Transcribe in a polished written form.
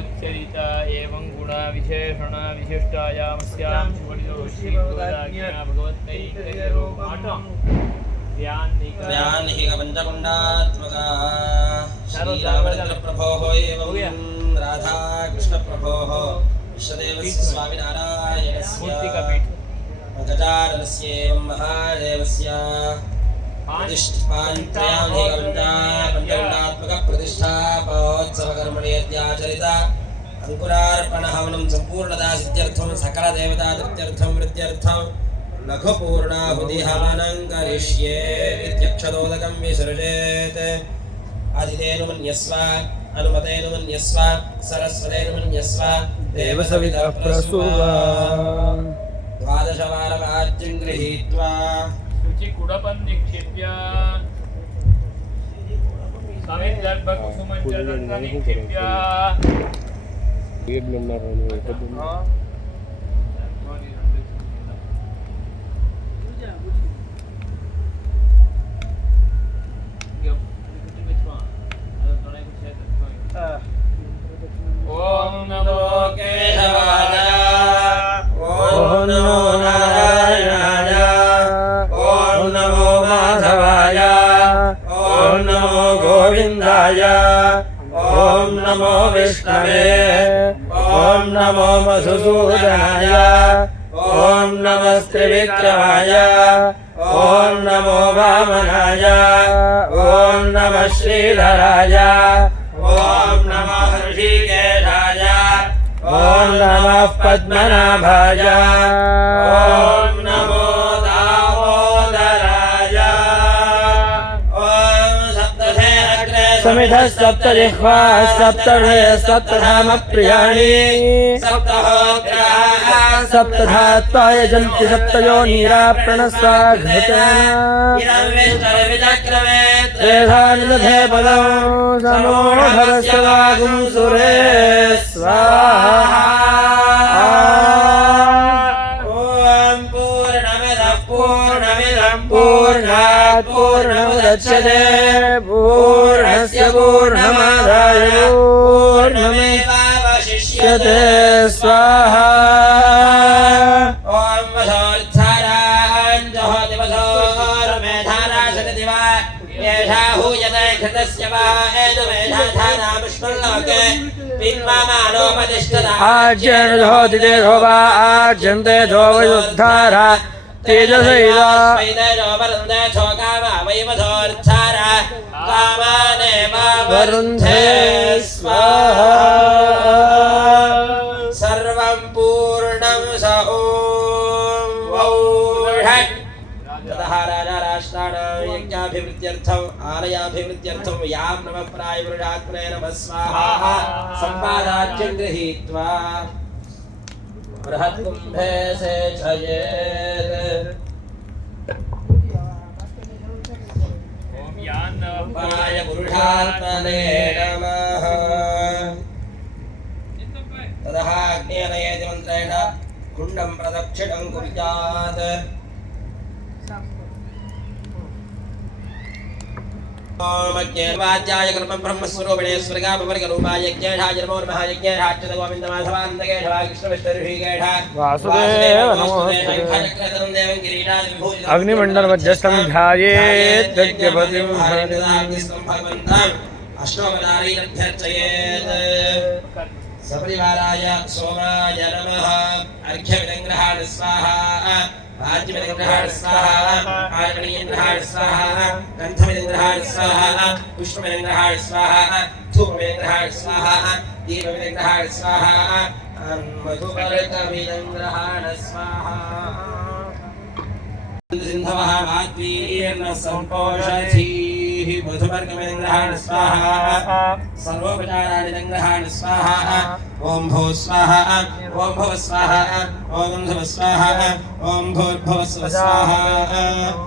गोचरिता एवं गुणा विशेषण विशिष्टायामस्यां शुभलिदोषी गोदाज्ञा भगवत्यै करोमाटं ध्यान ही का पंचकुंडात्मका श्री रामचंद्र प्रभोः एवं राधा कृष्ण प्रभोः विश्वदेवस्य स्वामी नारायणस्य गजाननस्य महादेवस्य पंचकुंडात्मक प्रतिष्ठापोत्सवकर्मणि यद्याचरिता अंकुरार्पण हवनं संपूर्णता सिद्ध्यर्थं सकल देवता तृप्त्यर्थं वृद्ध्यर्थं लघुपूर्णाहुति हवनं करिष्ये इत्यक्षतोदकं विसृजेत् आदितेन मन्यस्व अनुमतेन मन्यस्व सरस्वतेन मन्यस्व देवसवितः प्रसूवा द्वादशवारवाच्यं गृहीत्वा कुडपं निक्षिप्य समिद्धर्भकुसुमञ्जलं निक्षिप्य ओम नमो केशवाय ओम नमो नारायणाय ओम नमो माधवाय ओम नमो गोविंदाय ओम नमो विष्णवे ओम नमो मधुसूदनाय ओम नमस्ते विक्रमाय ओम नमो वामनाय ओम नमः श्रीधराय ओम नमः ऋषिकेशाय ओम नमः पद्मनाभाय ओम नमो दामोदराय ओम सप्तधे अग्रे समिधः सप्तजिह्वा सप्तधे सप्तधाम प्रियाणि सप्तहोत्राः सप्तधात्वा यजन्ति सप्तयोनिरा प्रणस्वाघृतेन तेषानिदधे पदं समोढवस्यवागुं सुरे स्वाहा ॐ पूर्णमिदः पूर्णमिदं पूर्णात् पूर्णमुदच्यते पूर्णस्य पूर्णमादाय पूर्णमेवावशिष्यते स्वाहा आज्यन धोति देहो वा आज्यन्ते धोवयुद्धारा तेजसैला वरुन्धे स्वाहा सर्वं पूर्णं स यज्ञाभिवृद्ध्यर्थम आलयाभिवृद्ध्यर्थम यां नमः प्रायवृषात्मने नमः स्वाहा संपादाच्यं गृहीत्वा बृहत्कुम्भे सेचयेत् ॐ यान्नवाय पुरुषात्मने नमः ततः अग्नेयनयेति मन्त्रेण कुण्डं प्रदक्षिणं कुर्यात् वाद्याय कर्म ब्रह्मस्वरूपिणे स्वर्गापवर्गरूपाय यज्ञेशाय नमो नमः यज्ञेशाय गोविन्दमाधवान्तकेशवा कृष्णविष्णुऋषिकेश वासुदेव नमोऽस्तुते अग्निमण्डल मध्यस्थं ध्यायेत् यज्ञपतिं अष्टोपचारैरभ्यर्चयेत् सपरिवाराय सोमाय नमः अर्घ्यविदङ्ग्रहाण स्वाहा राज्यमिदङ्ग्रहाण स्वाहा आर्मणीयङ्ग्रहाण स्वाहा गन्धमिदङ्ग्रहाण स्वाहा पुष्पमिदङ्ग्रहाण स्वाहा धूपमिदङ्ग्रहाण स्वाहा दीपमिदङ्ग्रहाण स्वाहा मधुपर्कमिदङ्ग्रहाण स्वाहा सिन्धवः माद्वीर्न सम्पोषधीः मधुपर्कमिदङ्ग्रहाण स्वाहा सर्वोपचारादिदङ्ग्रहाण स्वाहा ओम भो स्वाहा ओम भव स्वाहा ओम धव स्वाहा ओम भूर्भुवः स्वाहा।